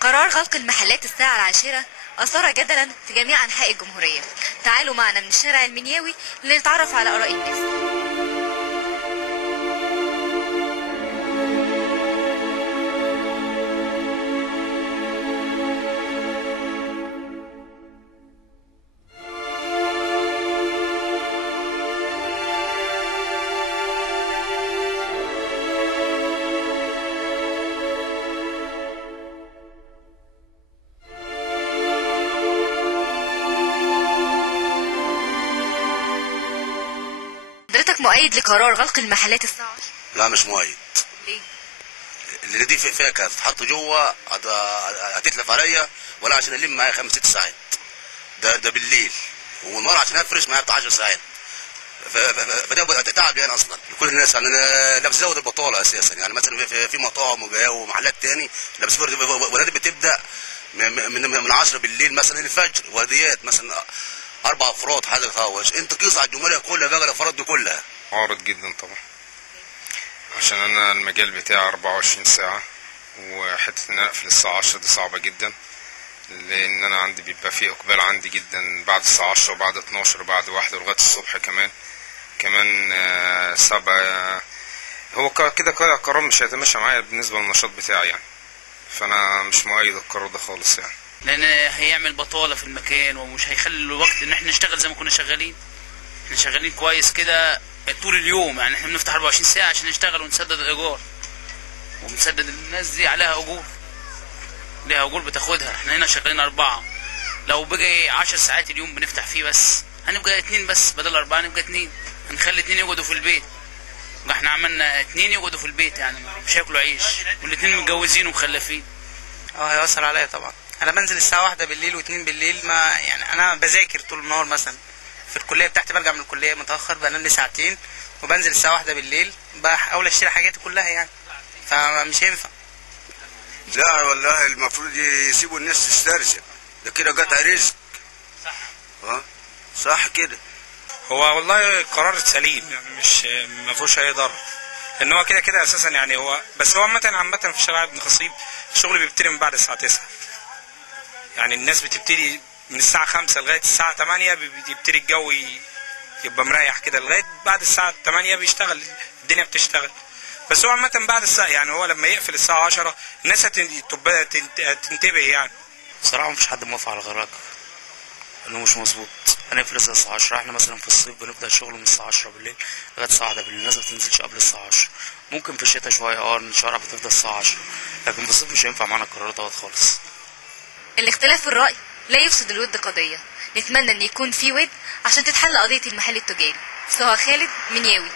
قرار غلق المحلات الساعة 10 أثار جدلا في جميع أنحاء الجمهورية. تعالوا معنا من الشارع المنياوي لنتعرف على آراء الناس. حضرتك مؤيد لقرار غلق المحلات الساعة 10؟ لا مش مؤيد. ليه؟ اللي دي فيها كانت تتحط جوه هتتلف عليا، ولا عشان الم معايا 5 6 ساعات. ده بالليل، والنهار عشان افرش معايا بتاع 10 ساعات. فده تعب يعني اصلا لكل الناس. يعني انا بزود البطاله اساسا. يعني مثلا في مطاعم ومحلات تاني ولادي بتبدا من 10 بالليل مثلا للفجر، ورديات مثلا 4 افراد حاجه تهوش. انت قيس على الجمهوريه كلها بقى الافراد دي كلها. عارض جدا طبعا، عشان انا المجال بتاعي 24 ساعه، وحته ان انا اقفل الساعه 10 دي صعبه جدا، لان انا عندي بيبقى في اقبال عندي جدا بعد الساعه 10 وبعد 12 وبعد 1 لغايه الصبح كمان 7. هو كده قرار مش هيتماشى معايا بالنسبه للنشاط بتاعي يعني، فانا مش مؤيد القرار ده خالص يعني، لان هيعمل بطاله في المكان ومش هيخلي الوقت ان احنا نشتغل زي ما كنا شغالين. احنا شغالين كويس كده طول اليوم، يعني احنا بنفتح 24 ساعه عشان نشتغل ونسدد الايجار، وبنسدد الناس دي عليها اجور، ليها اجور بتاخدها. احنا هنا شغالين 4، لو بقى 10 ساعات اليوم بنفتح فيه بس هنبقى 2 بس، بدل 4 نبقى 2. هنخلي 2 يقعدوا في البيت، احنا عملنا 2 يقعدوا في البيت يعني مش هياكلوا عيش، والاتنين متجوزين ومخلفين. هيأثر عليا طبعا. انا بنزل الساعه 1 بالليل و2 بالليل، ما يعني انا بذاكر طول النهار مثلا في الكليه بتاعتي، برجع من الكليه متاخر بنام لي ساعتين، وبنزل الساعه 1 بالليل بحاول اشتري حاجاتي كلها يعني، فمش هينفع. لا والله المفروض يسيبوا الناس تسترزق، ده كده قطع رزق. صح كده. هو والله قرار سليم يعني، مش ما فيهوش اي ضرر، ان هو كده اساسا يعني. هو بس هو عامه في شارع ابن خصيب الشغل بيبتدي من بعد الساعه 9، يعني الناس بتبتدي من الساعه 5 لغايه الساعه 8 بيبتدي الجو يبقى مريح كده، لغايه بعد الساعه 8 بيشتغل، الدنيا بتشتغل. بس هو عامه بعد الساعه يعني، هو لما يقفل الساعه 10 الناس تنتبه يعني. صراحه مفيش حد موافق على غيرك، انه مش مظبوط. هنقفل الساعه 10، احنا مثلا في الصيف بنبدا الشغل من الساعه 10 بالليل لغايه الساعه 1 بالليل، الناس ما بتنزلش قبل الساعه 10. ممكن في الشتاء شويه الشوارع بتفضل الساعه 10، لكن في الصيف مش هينفع معانا القرار دوت خالص. الاختلاف في الرأي لا يفسد الود قضية. نتمنى ان يكون في ود عشان تتحل قضية المحل التجاري. سهى خالد، منياوي.